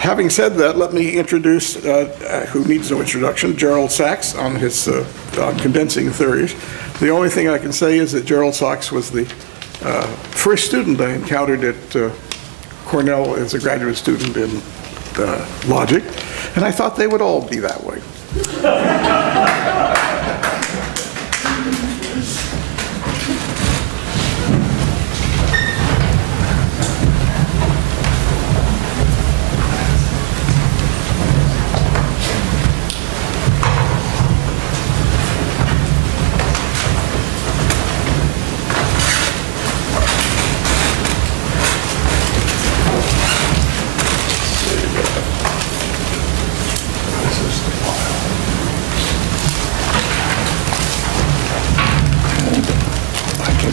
Having said that, let me introduce, who needs no introduction, Gerald Sachs on his on condensing theories. The only thing I can say is that Gerald Sachs was the first student I encountered at Cornell as a graduate student in logic, and I thought they would all be that way.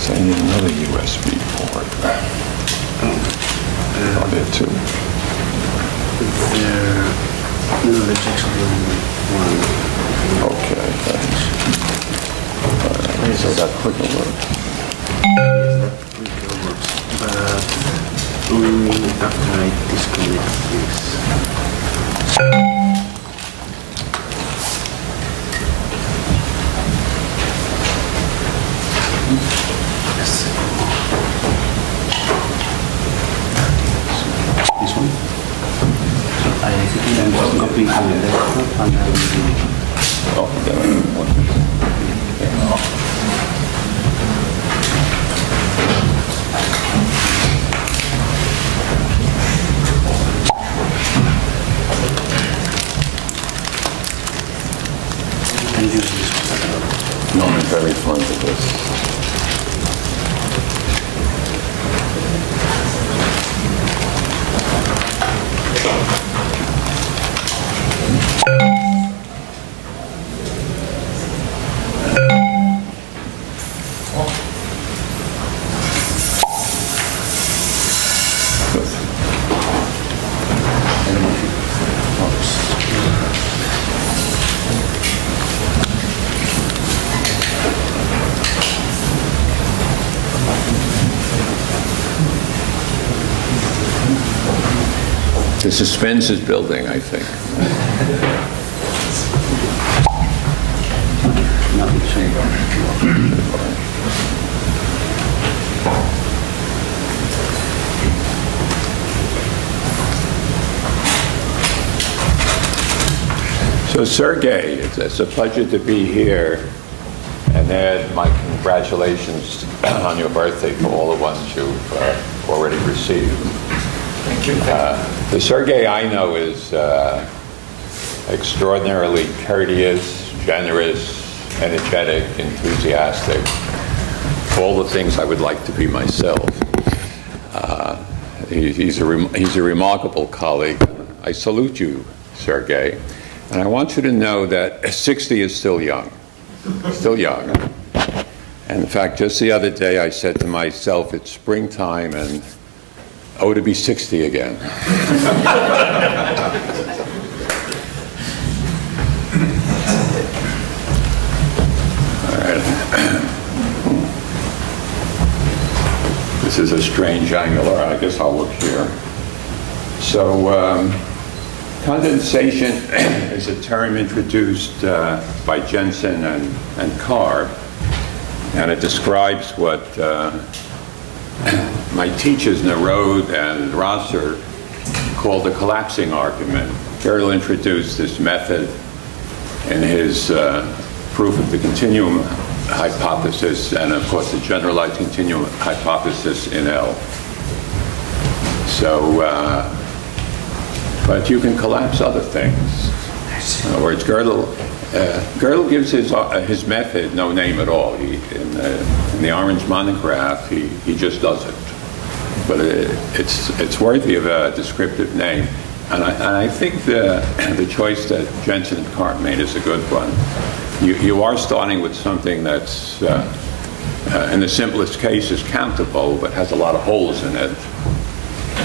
I need another USB port. Are there two? No, there's actually only one. Okay, thanks. So that quicker works. Yes, that quicker works, but only after I disconnect this. This one. So I am just copying from the desktop and I will and use this. No, I'm very fond of this. The suspense is building, I think. So Sergey, it's a pleasure to be here. And Ed, my congratulations on your birthday for all the ones you've already received. Thank you. The Sergey I know is extraordinarily courteous, generous, energetic, enthusiastic, all the things I would like to be myself. He's a remarkable colleague. I salute you, Sergey, and I want you to know that 60 is still young, still young. And in fact, just the other day I said to myself, it's springtime and oh, to be 60 again. All right. This is a strange angular. I guess I'll look here. So condensation is a term introduced by Jensen and Carr, and it describes what my teachers Narod and Rosser called the collapsing argument. Gerald introduced this method in his proof of the continuum hypothesis and, of course, the generalized continuum hypothesis in L. So, but you can collapse other things. In other words, Gerald gives his method no name at all. In the orange monograph, he just does it. But it's worthy of a descriptive name. And I think the choice that Jensen and Carr made is a good one. You are starting with something that's, in the simplest case, is countable, but has a lot of holes in it.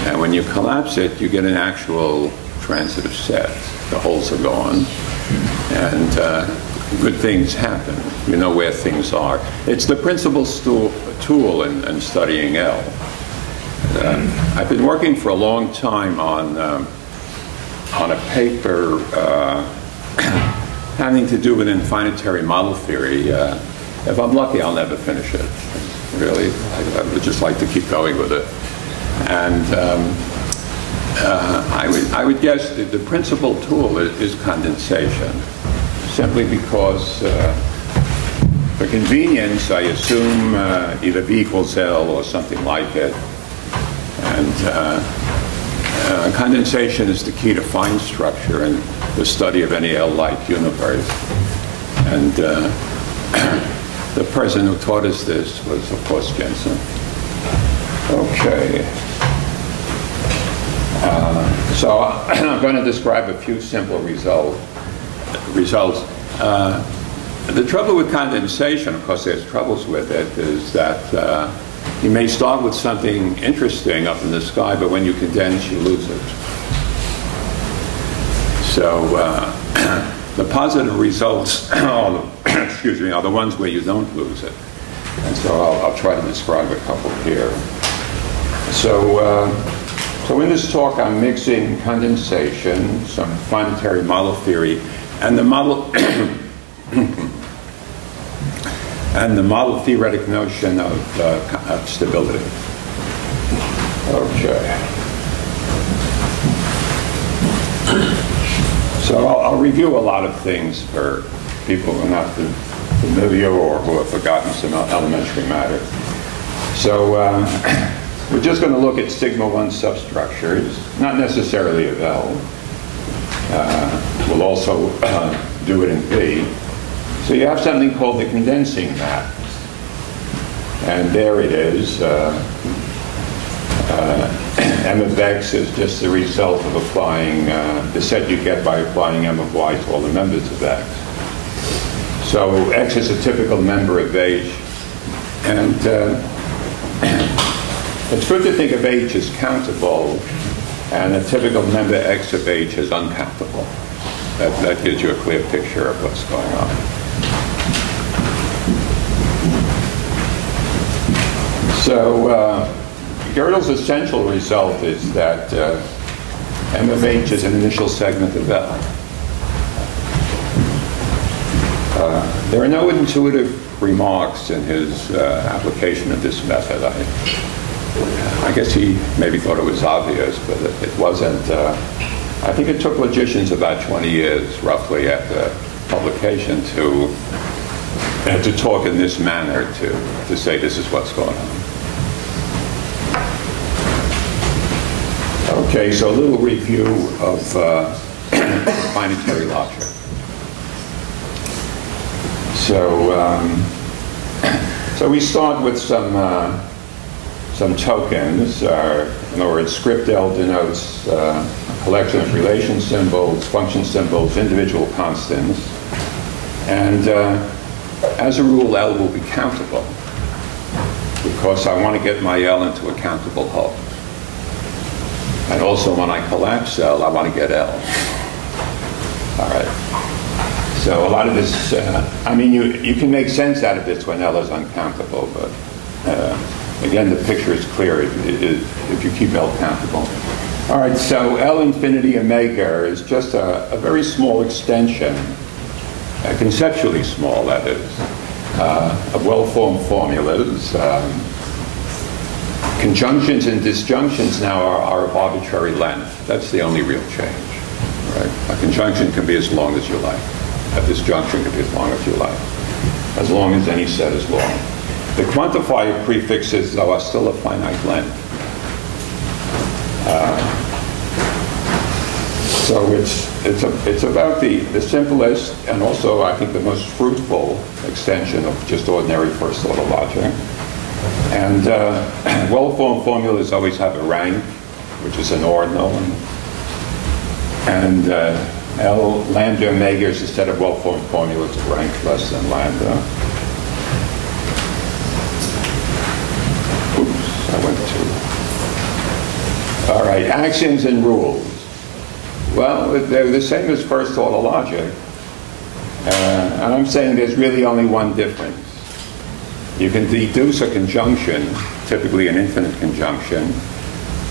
And when you collapse it, you get an actual transitive set. The holes are gone. And good things happen. You know where things are. It's the principal tool in studying L. I've been working for a long time on on a paper having to do with infinitary model theory. If I'm lucky, I'll never finish it. Really, I would just like to keep going with it. And I would guess that the principal tool is condensation, simply because for convenience, I assume either V equals L or something like it. And condensation is the key to fine structure and the study of any L-like universe. And the person who taught us this was, of course, Jensen. Okay. So I'm going to describe a few simple results. The trouble with condensation, of course there's troubles with it, is that you may start with something interesting up in the sky, but when you condense, you lose it. So the positive results excuse me, are the ones where you don't lose it. And so I'll try to describe a couple here. So in this talk, I'm mixing condensation, some planetary model theory, and the model and the model theoretic notion of stability. Okay. So I'll review a lot of things for people who are not familiar or who have forgotten some elementary matter. So we're just going to look at sigma 1 substructures, not necessarily of L. We'll also do it in V. So you have something called the condensing map. And there it is. M of x is just the result of applying the set you get by applying M of y to all the members of x. So x is a typical member of H. And it's good to think of H as countable, and a typical member X of H is uncountable. That gives you a clear picture of what's going on. So Gerald's essential result is that M of H is an initial segment of L. There are no intuitive remarks in his application of this method. I guess he maybe thought it was obvious, but it wasn't. I think it took logicians about 20 years, roughly, after publication to talk in this manner, to say this is what's going on. Okay, so a little review of binary logic. So we start with some tokens. In other words, script L denotes a collection of relation symbols, function symbols, individual constants. And as a rule, L will be countable, because I want to get my L into a countable host. And also, when I collapse L, I want to get L. All right. So a lot of this, I mean, you can make sense out of this when L is uncountable, but again, the picture is clear if you keep L countable. All right, so L infinity omega is just a very small extension, conceptually small, that is, of well-formed formulas. Conjunctions and disjunctions now are of arbitrary length. That's the only real change. Right? A conjunction can be as long as you like. A disjunction can be as long as you like, as long as any set is long. The quantifier prefixes, though, are still a finite length. So it's about the simplest and also, I think, the most fruitful extension of just ordinary first-order logic. And well-formed formulas always have a rank, which is an ordinal. And L lambda omega is a set of well-formed formulas of rank less than lambda. Oops, I went to. All right, axioms and rules. Well, they're the same as first-order logic. And I'm saying there's really only one difference. You can deduce a conjunction, typically an infinite conjunction,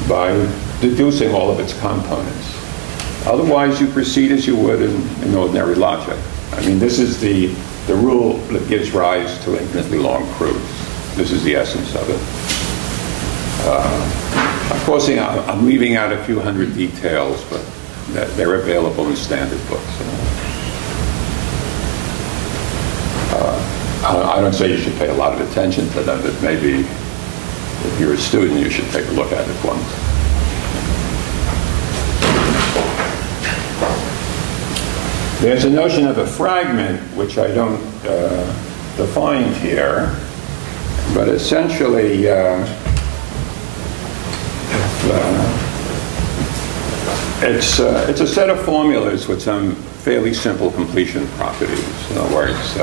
by deducing all of its components. Otherwise, you proceed as you would in ordinary logic. I mean, this is the rule that gives rise to infinitely long proofs. This is the essence of it. Of course, I'm leaving out a few hundred details, but they're available in standard books. I don't say you should pay a lot of attention to them, but maybe if you're a student, you should take a look at it once. There's a notion of a fragment, which I don't define here, but essentially it's a set of formulas with some fairly simple completion properties. In other words,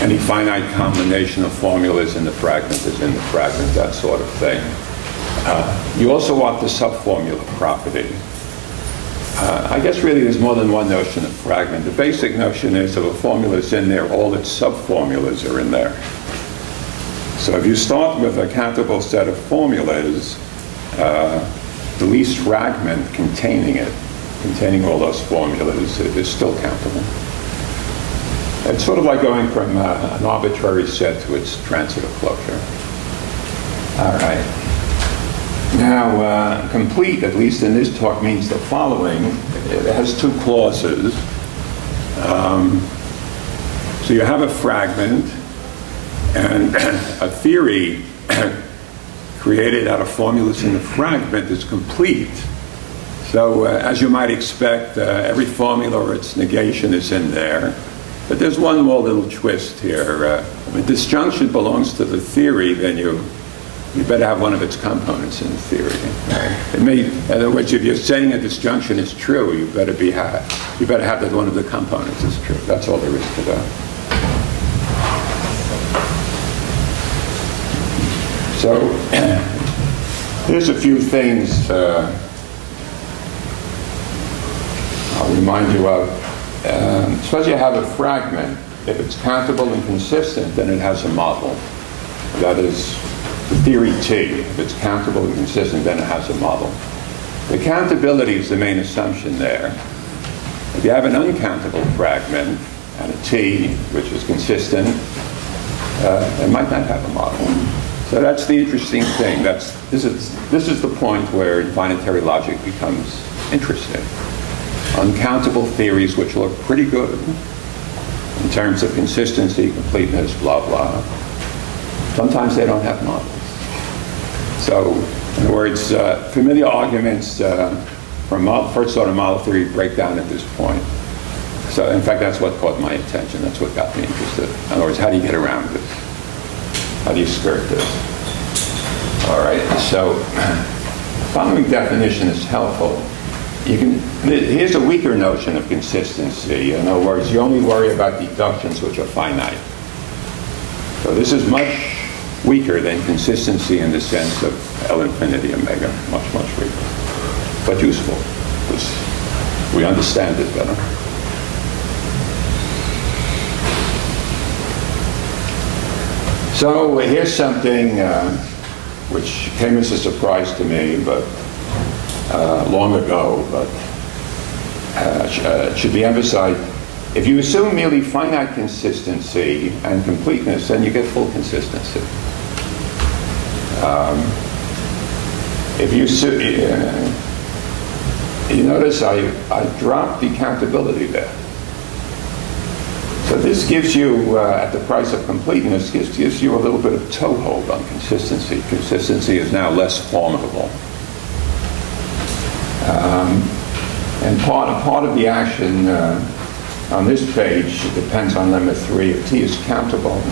any finite combination of formulas in the fragment is in the fragment, that sort of thing. You also want the subformula property. I guess really there's more than one notion of fragment. The basic notion is if a formula is in there, all its subformulas are in there. So if you start with a countable set of formulas, the least fragment containing all those formulas is still countable. It's sort of like going from an arbitrary set to its transitive closure. All right. Now, complete, at least in this talk, means the following. It has two clauses. So you have a fragment, and a theory created out of formulas in the fragment is complete. So as you might expect, every formula or its negation is in there. But there's one more little twist here. When disjunction belongs to the theory, then you better have one of its components in the theory. It may, in other words, if you're saying a disjunction is true, you better have that one of the components is true. That's all there is to that. So here's a few things I'll remind you of. Suppose you have a fragment. If it's countable and consistent, then it has a model. That is the theory T. If it's countable and consistent, then it has a model. The countability is the main assumption there. If you have an uncountable fragment and a T, which is consistent, it might not have a model. So that's the interesting thing. This is the point where infinitary logic becomes interesting. Uncountable theories which look pretty good in terms of consistency, completeness, blah, blah. Sometimes they don't have models. So, in other words, familiar arguments from first order model theory break down at this point. So, in fact, that's what caught my attention. That's what got me interested. In other words, how do you get around this? How do you skirt this? All right, so following definition is helpful. Here's a weaker notion of consistency. In other words, you only worry about deductions which are finite. So this is much weaker than consistency in the sense of L infinity omega. Much, much weaker. But useful, because we understand it better. So here's something which came as a surprise to me, but long ago, but should be emphasized. If you assume merely finite consistency and completeness, then you get full consistency. If you notice I dropped the countability there. So this gives you, at the price of completeness, gives you a little bit of toehold on consistency. Consistency is now less formidable. And part of the action on this page depends on limit 3. If T is countable,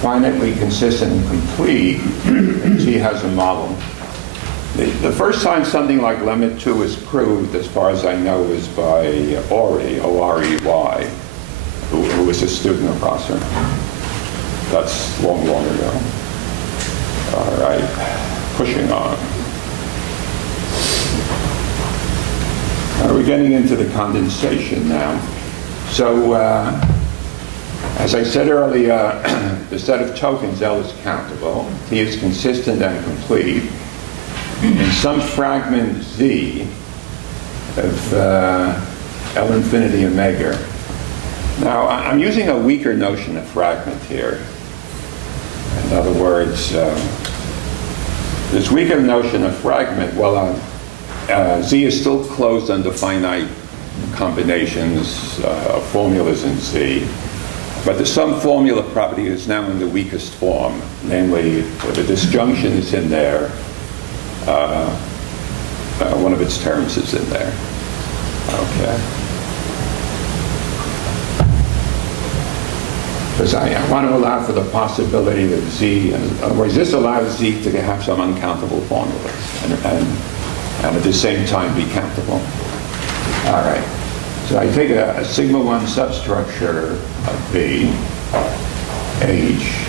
finitely consistent and complete, and T has a model. The first time something like limit 2 is proved, as far as I know, is by Ori, O-R-E-Y, who was a student of Rosser. That's long, long ago. All right, pushing on. We're getting into the condensation now. So, as I said earlier, the set of tokens L is countable. T is consistent and complete. In some fragment Z, of L infinity omega. Now, I'm using a weaker notion of fragment here. In other words, this weaker notion of fragment, well, Z is still closed under finite combinations of formulas in Z, but the sum formula property is now in the weakest form, namely, if a disjunction is in there, one of its terms is in there. Okay. Because I want to allow for the possibility that Z, in other words, this allows Z to have some uncountable formulas and at the same time be countable. All right. So I take a sigma 1 substructure of B, H,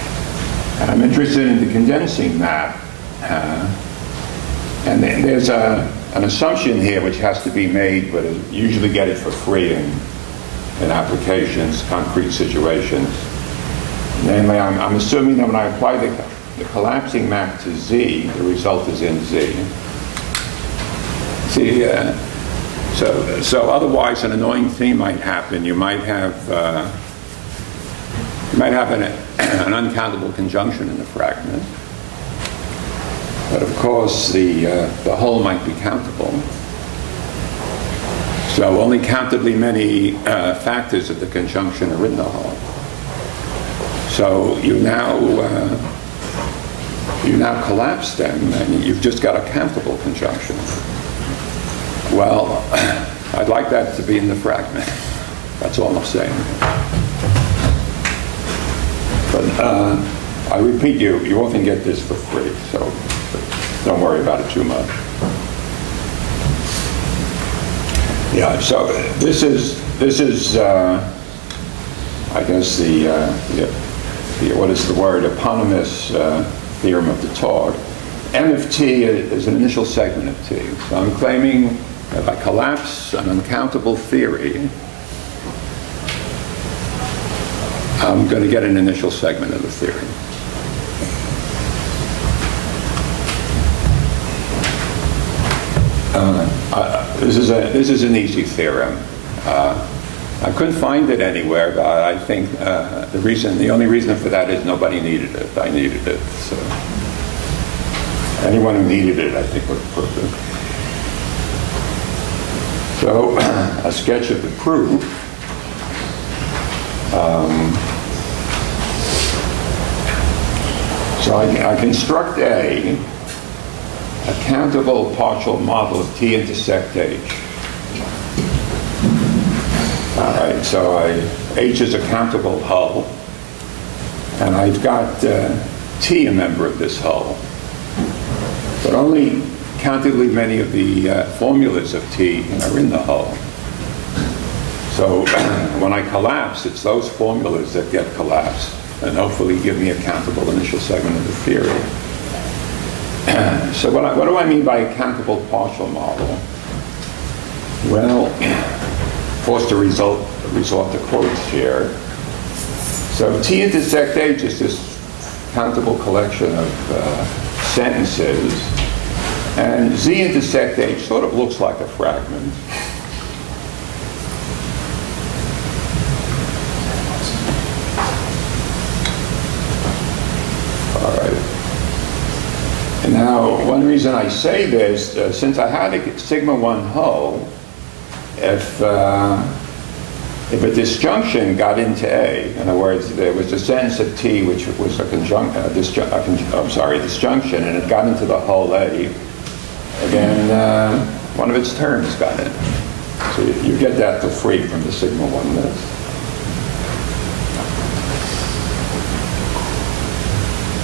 and I'm interested in the condensing map. And then there's an assumption here which has to be made, but you usually get it for free in applications, concrete situations. Namely, I'm assuming that when I apply the collapsing map to Z, the result is in Z. See, so otherwise an annoying thing might happen. You might have an uncountable conjunction in the fragment. But of course, the whole might be countable. So only countably many factors of the conjunction are in the whole. So you now collapse them, and you've just got a countable conjunction. Well, I'd like that to be in the fragment. That's all I'm saying. But I repeat, you often get this for free, so don't worry about it too much. Yeah. So this is I guess the what is the word, eponymous theorem of the Taug. M of T is an initial segment of T. So I'm claiming that if I collapse an uncountable theory, I'm going to get an initial segment of the theory. This is an easy theorem. I couldn't find it anywhere, but I think the only reason for that is nobody needed it. I needed it. So anyone who needed it, I think, would prove it. So a sketch of the proof. So I construct a countable partial model of T intersect H. All right, so H is a countable hull, and I've got T a member of this hull, but only countably many of the formulas of T are in the hull. So when I collapse, it's those formulas that get collapsed and hopefully give me a countable initial segment of the theory. So what do I mean by a countable partial model? Well, forced to resort to quotes here. So T intersect H is this countable collection of sentences, and Z intersect H sort of looks like a fragment. All right. And now, one reason I say this, since I had a sigma 1 hull, if a disjunction got into A, in other words, there was a sentence of T which was a disjunction, and it got into the hull A, then one of its terms got in. So you get that for free from the sigma 1 list.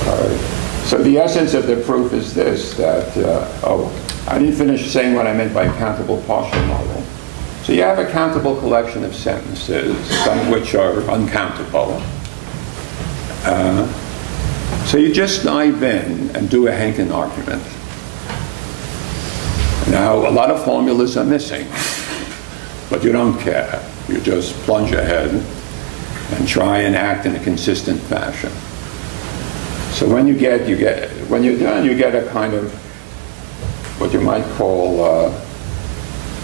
All right. So the essence of the proof is this, that, I didn't finish saying what I meant by countable partial model. So you have a countable collection of sentences, some of which are uncountable. So you just dive in and do a Henkin argument. Now, a lot of formulas are missing, but you don't care. You just plunge ahead and try and act in a consistent fashion. So when you're done, you get a kind of what you might call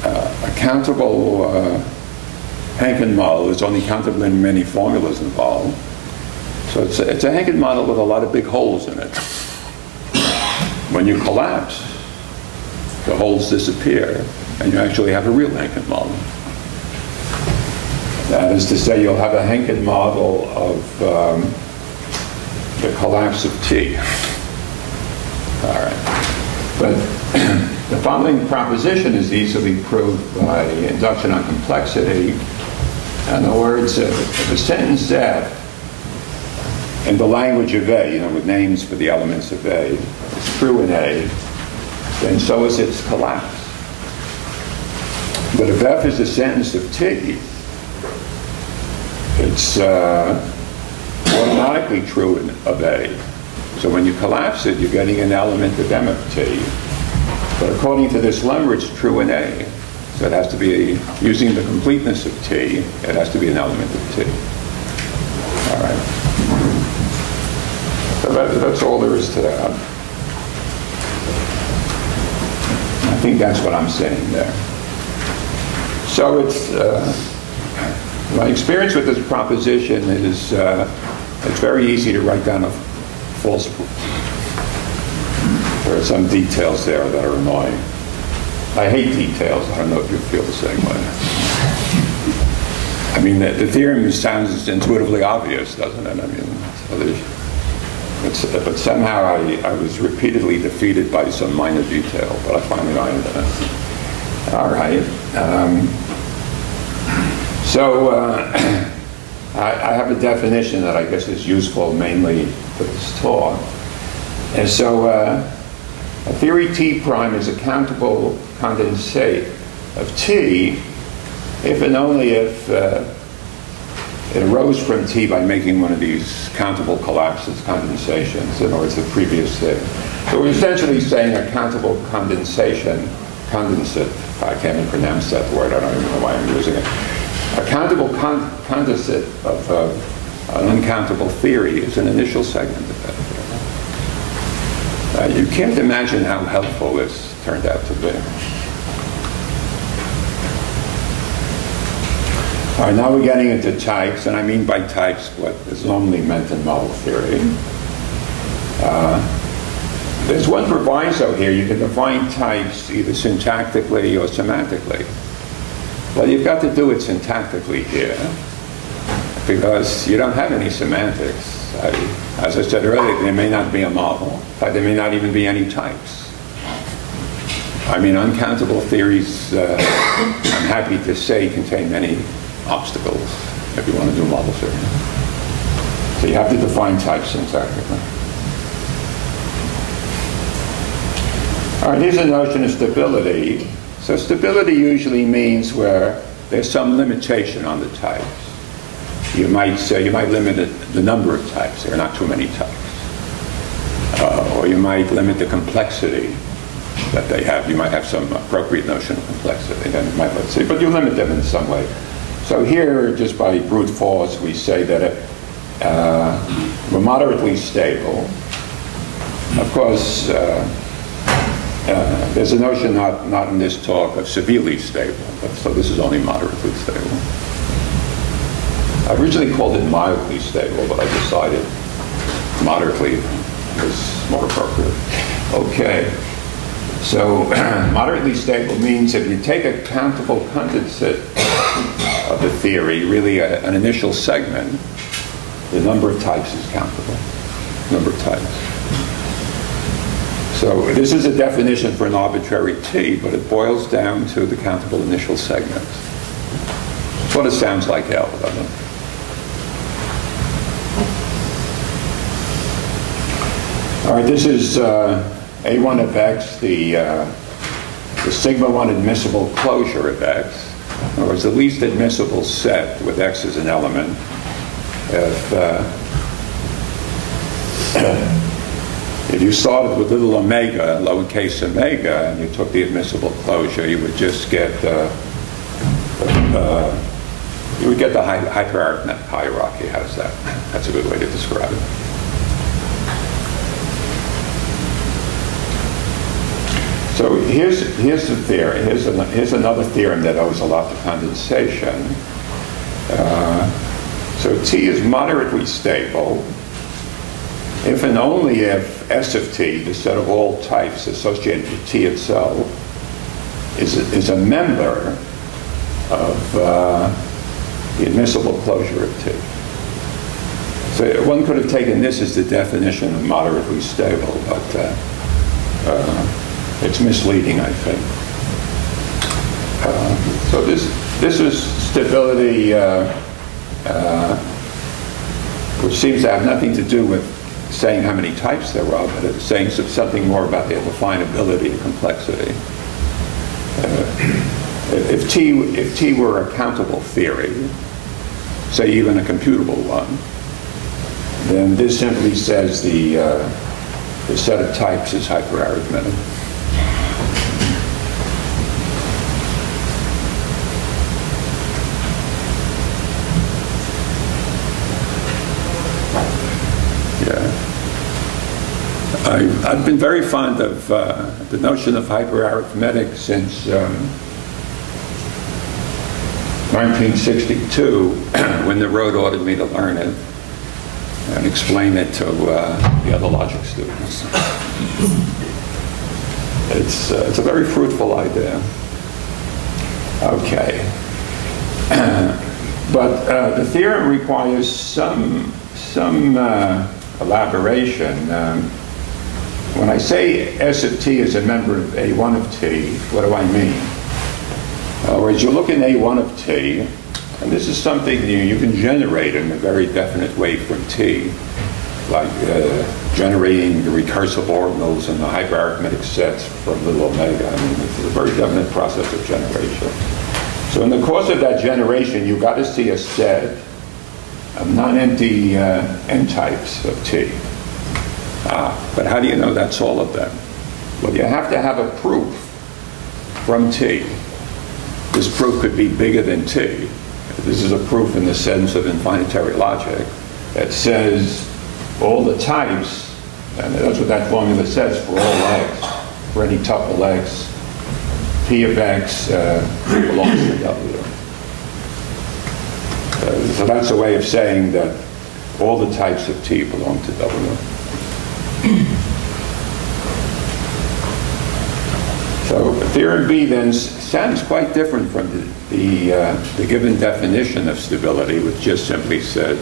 a countable Hankin model is only countable in many formulas involved. So it's a Hankin model with a lot of big holes in it. When you collapse, the holes disappear, and you actually have a real Hankin model. That is to say, you'll have a Hankin model of the collapse of T. All right. But the following proposition is easily proved by induction on complexity. In other words, if a sentence F in the language of A, with names for the elements of A, is true in A, then so is its collapse. But if F is a sentence of T, it's automatically true of A. So when you collapse it, you're getting an element of M of T. But according to this lemma, it's true in A. So it has to be, using the completeness of T, it has to be an element of T. All right. So that's all there is to that. I think that's what I'm saying there. So it's, my experience with this proposition is it's very easy to write down a false proof. There are some details there that are annoying. I hate details. I don't know if you feel the same way. I mean, the theorem sounds intuitively obvious, doesn't it? I mean, but somehow I was repeatedly defeated by some minor detail, but I finally ironed it. All right. I have a definition that I guess is useful mainly for this talk. And so a theory T prime is a countable condensate of T if and only if it arose from T by making one of these countable collapses, condensations, in other words, the previous thing. So we're essentially saying a countable condensation, condensate, I can't even pronounce that word, I don't even know why I'm using it. A countable condensate of an uncountable theory is an initial segment of that theory. You can't imagine how helpful this turned out to be. All right, now we're getting into types, and I mean by types what is normally meant in model theory. There's one proviso here. You can define types either syntactically or semantically. Well, you've got to do it syntactically here because you don't have any semantics. As I said earlier, there may not be a model. In fact, there may not even be any types. I mean, uncountable theories, I'm happy to say, contain many obstacles if you want to do model theory. So you have to define types syntactically. All right, here's a notion of stability. So stability usually means where there's some limitation on the types. You might say, you might limit the number of types. There are not too many types. Or you might limit the complexity that they have. You might have some appropriate notion of complexity. Then you might, let's say, but you limit them in some way. So here, just by brute force, we say that we're moderately stable. Of course, there's a notion not in this talk of severely stable, but so this is only moderately stable. I originally called it mildly stable, but I decided moderately is more appropriate. Okay, so moderately stable means if you take a countable condensate of the theory, really an initial segment, the number of types is countable, number of types. So this is a definition for an arbitrary T, but it boils down to the countable initial segments. That's what it sounds like L, doesn't it? All right, this is A1 of X, the sigma 1 admissible closure of X. In other words, the least admissible set with X as an element. If you started with little omega, lowercase omega, and you took the admissible closure, you would just get the hyperarithmetic hierarchy. How's that? That's a good way to describe it. So here's the theory. Here's another theorem that owes a lot to condensation. So T is moderately stable if and only if S of T, the set of all types associated with T itself, is a member of the admissible closure of T. So one could have taken this as the definition of moderately stable, but it's misleading, I think. So this is stability, which seems to have nothing to do with saying how many types there are, but it's saying something more about their definability and complexity. If T were a countable theory, say even a computable one, then this simply says the set of types is hyperarithmetic. I've been very fond of the notion of hyperarithmetic since 1962, when the road ordered me to learn it and explain it to the other logic students. It's a very fruitful idea. Okay. But the theorem requires some elaboration. When I say S of T is a member of A1 of T, what do I mean? In other words, you look in A1 of T, and this is something you can generate in a very definite way from T, like generating the recursive ordinals and the hyperarithmetic sets from little omega. I mean, it's a very definite process of generation. So in the course of that generation, you've got to see a set of non-empty n-types of T. But how do you know that's all of them? Well, you have to have a proof from T. This proof could be bigger than T. This is a proof in the sense of infinitary logic that says all the types, and that's what that formula says for all x, for any tuple x, P of x belongs to W. So that's a way of saying that all the types of T belong to W. So theorem B then sounds quite different from the given definition of stability, which just simply said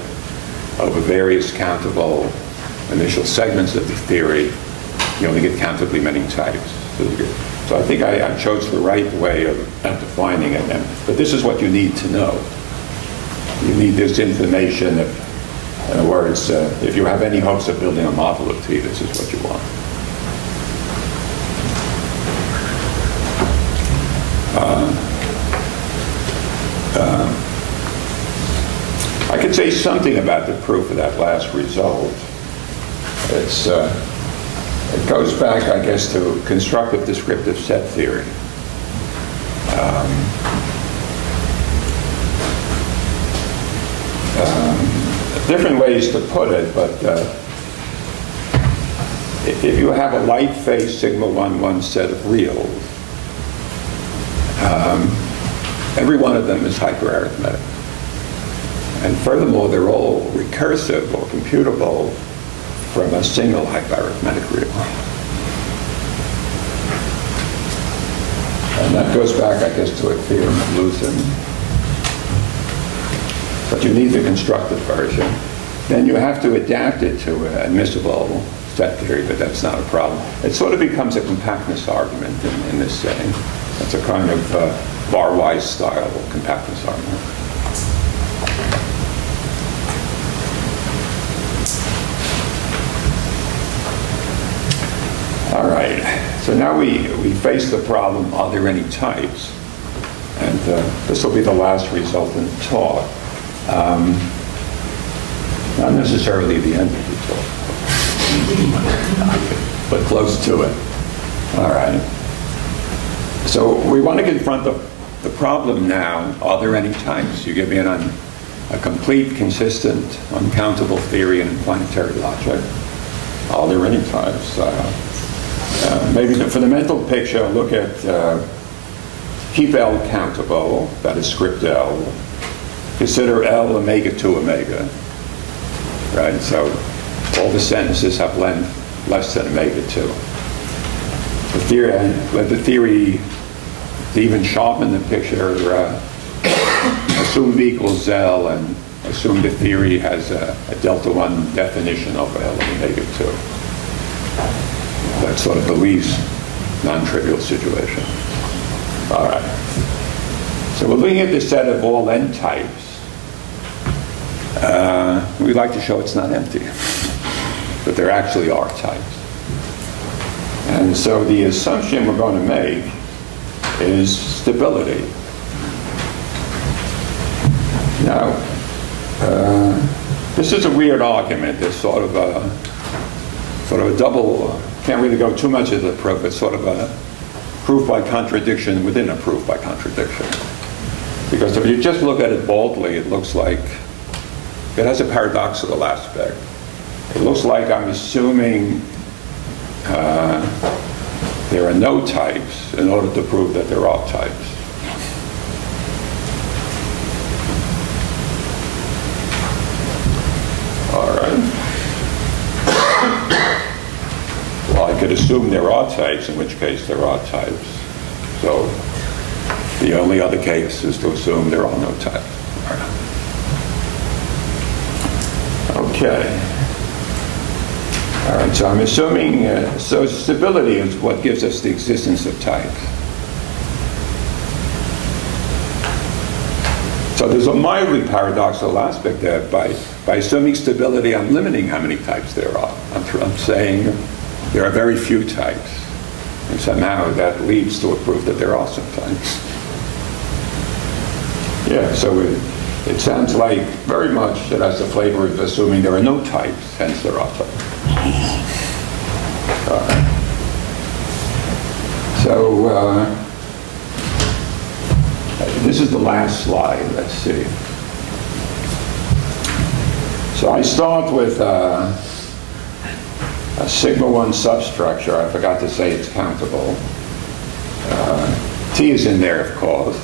over various countable initial segments of the theory, you only get countably many types. So I think I chose the right way of defining it. But this is what you need to know. You need this information. In other words, if you have any hopes of building a model of T, this is what you want. I could say something about the proof of that last result. It goes back, I guess, to constructive descriptive set theory. Different ways to put it, but if you have a light phase sigma 1,1 set of reals, every one of them is hyperarithmetic. And furthermore, they're all recursive or computable from a single hyperarithmetic real. And that goes back, I guess, to a theorem of Lucen. But you need the constructive version. Then you have to adapt it to an admissible set theory, but that's not a problem. It sort of becomes a compactness argument in this setting. It's a kind of bar-wise style compactness argument. All right, so now we face the problem, are there any types? And this will be the last result in the talk. Not necessarily the end of the talk, but close to it. All right. So we want to confront the problem now. Are there any types? You give me a complete, consistent, uncountable theory in infinitary logic. Are there any types? Maybe for the mental picture, look at keep L countable, that is script L. Consider L omega 2 omega, right? So all the sentences have length less than omega 2. Let the theory, to even sharpen the picture, assume V equals L and assume the theory has a delta 1 definition of L omega 2. That's sort of the least non-trivial situation. All right. So we're looking at the set of all n types. We like to show it's not empty, but there actually are types. And so the assumption we're going to make is stability. Now, this is a weird argument. It's sort of a double, can't really go too much into the proof. It's sort of a proof by contradiction within a proof by contradiction. Because if you just look at it baldly, it looks like it has a paradoxical aspect. It looks like I'm assuming there are no types in order to prove that there are types. All right. Well, I could assume there are types, in which case there are types. So the only other case is to assume there are no types. All right. Okay. All right, so I'm assuming, so stability is what gives us the existence of types. So there's a mildly paradoxical aspect there. By assuming stability, I'm limiting how many types there are. I'm saying there are very few types. And somehow that leads to a proof that there are some types. Yeah, so it sounds like very much it has the flavor of assuming there are no types, hence there are types. All right. So this is the last slide. Let's see. So I start with a sigma 1 substructure. I forgot to say it's countable. T is in there, of course.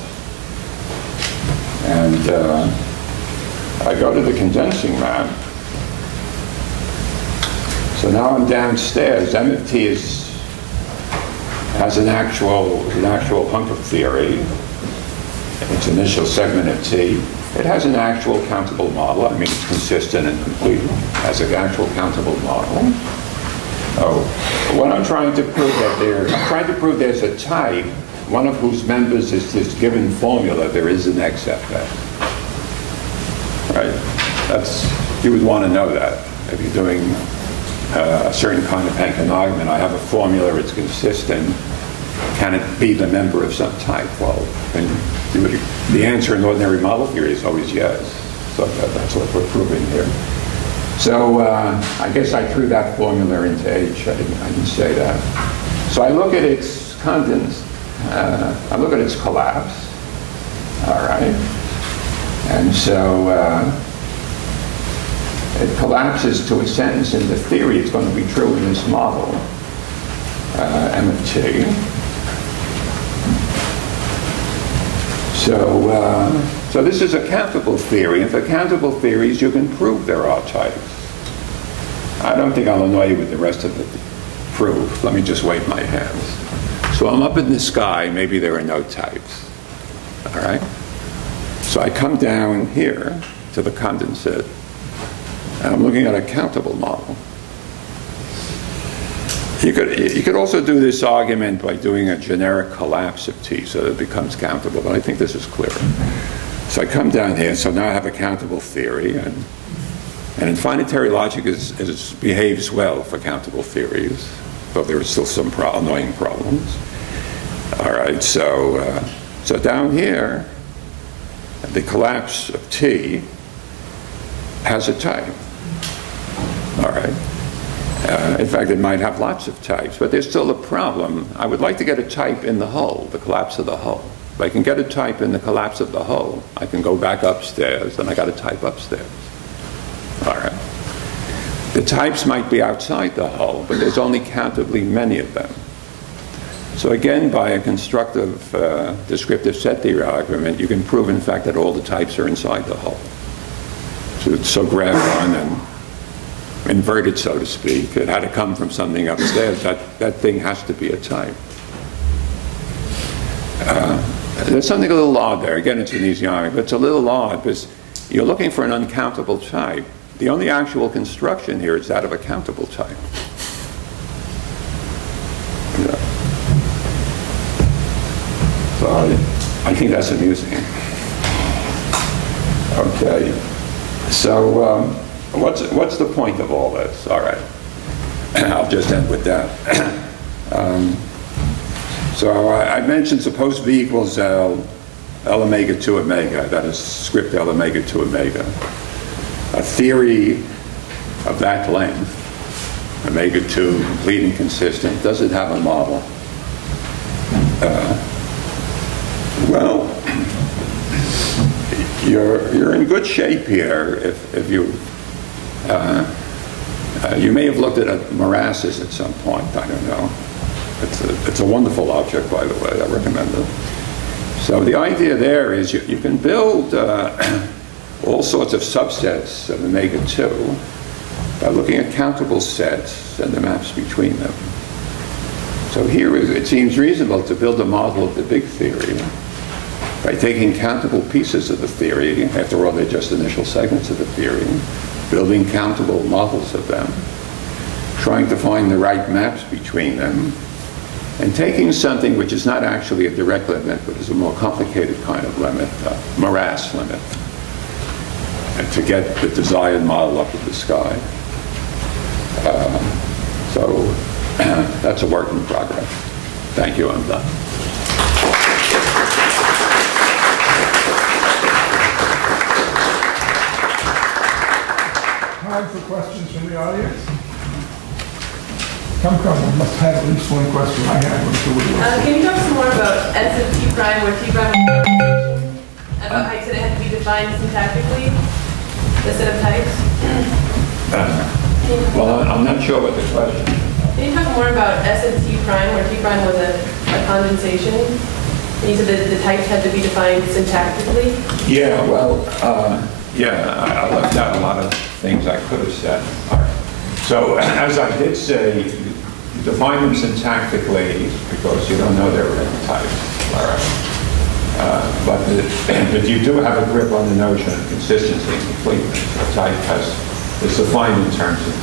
And I go to the condensing map. So now I'm downstairs. M of T has an actual hunk of theory. Its initial segment of T. It has an actual countable model. I mean, it's consistent and complete. It has an actual countable model. Oh, what I'm trying to prove there's a type, one of whose members is this given formula. There is an XFX. Right? You would want to know that if you're doing a certain kind of Penkin argument. I have a formula, it's consistent. Can it be the member of some type? Well, the answer in ordinary model theory is always yes. So that's what we're proving here. So I guess I threw that formula into H. I didn't say that. So I look at its I look at its collapse. All right. And so it collapses to a sentence in the theory. It's going to be true in this model, M of T. So this is a countable theory, and for countable theories, you can prove there are types. I don't think I'll annoy you with the rest of the proof. Let me just wave my hands. So I'm up in the sky, maybe there are no types. All right? So I come down here to the condensate, and I'm looking at a countable model. You could also do this argument by doing a generic collapse of T so that it becomes countable, but I think this is clearer. So I come down here, so now I have a countable theory, and infinitary logic behaves well for countable theories, though there are still some annoying problems. All right, so down here, the collapse of T has a type. All right. In fact, it might have lots of types, but there's still a problem. I would like to get a type in the hull, the collapse of the hull. If I can get a type in the collapse of the hull, I can go back upstairs, and I got a type upstairs. All right. The types might be outside the hull, but there's only countably many of them. So again, by a constructive descriptive set theory argument, you can prove, in fact, that all the types are inside the hull. So graphon and inverted, so to speak, it had to come from something upstairs. That thing has to be a type. There's something a little odd there. Again, it's an easy argument, but it's a little odd because you're looking for an uncountable type. The only actual construction here is that of a countable type. Yeah. So I think that's amusing. Okay. So what's the point of all this? All right. I'll just end with that. So I mentioned suppose V equals L omega 2 omega, that is script L omega 2 omega. A theory of that length, omega 2, complete and consistent, does it have a model? Well, you're in good shape here if you you may have looked at morasses at some point, I don't know. It's a wonderful object, by the way, I recommend it. So the idea there is you can build all sorts of subsets of omega 2 by looking at countable sets and the maps between them. So here it seems reasonable to build a model of the big theory by taking countable pieces of the theory, after all they're just initial segments of the theory, building countable models of them, trying to find the right maps between them, and taking something which is not actually a direct limit, but is a more complicated kind of limit, morass limit, and to get the desired model up in the sky. So that's a work in progress. Thank you, I'm done. Time for questions from the audience. Come, we must have at least one question. I have one, so can you talk some more about S of T prime, where T prime was about how you said it had to be defined syntactically, the set of types? Well, I'm not sure what the question is. Can you talk more about S of T prime, where T prime was a condensation? And you said that the types had to be defined syntactically? Yeah, well, I left out a lot of things I could have said. All right. So as I did say, you define them syntactically because you don't know their written types. All right. But you do have a grip on the notion of consistency and completeness. A type is defined in terms of,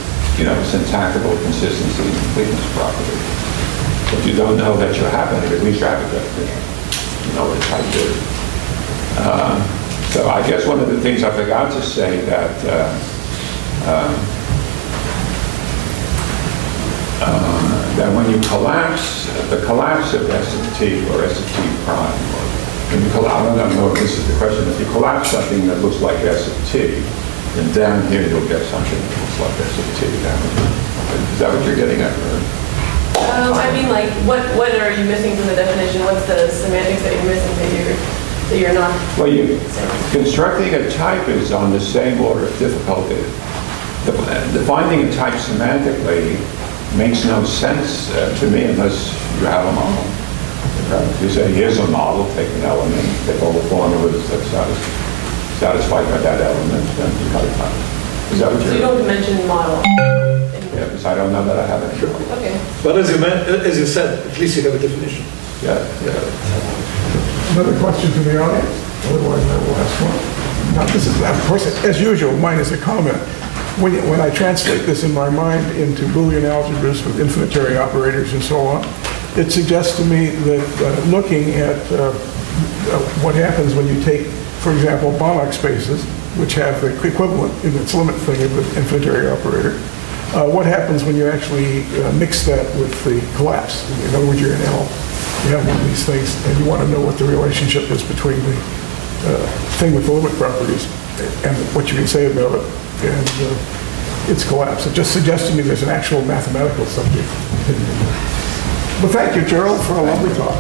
syntactical consistency and completeness property. If you don't know that you have any, at least you have a definition. You know what a type is. So I guess one of the things I forgot to say that that when you collapse, the collapse of S of T or S of T prime, or when you I don't know if this is the question, if you collapse something that looks like S of T, then down here you'll get something that looks like S of T down here. Is that what you're getting at? I mean, like, what are you missing from the definition? What's the semantics that you're missing that you're not? Well, constructing a type is on the same order of difficulty. Defining a type semantically makes no sense to me unless you have a model. If you say, here's a model, take an element, take all the formulas that satisfied by that element, then you got a type. Is that what you're... So you don't mention model? Yeah, because I don't know that I have any. Sure. Okay. But as you said, at least you have a definition. Yeah. Another question from the audience? Otherwise, I will ask one. Now, this is, of course, as usual, mine is a comment. When I translate this in my mind into Boolean algebras with infinitary operators and so on, it suggests to me that looking at what happens when you take, for example, Banach spaces, which have the equivalent in its limit thing of the infinitary operator, what happens when you actually mix that with the collapse? In other words, you're in L. You have one of these things, and you want to know what the relationship is between the thing with the limit properties and what you can say about it and its collapse. It just suggests to me there's an actual mathematical subject. Well, thank you, Gerald, for a lovely talk.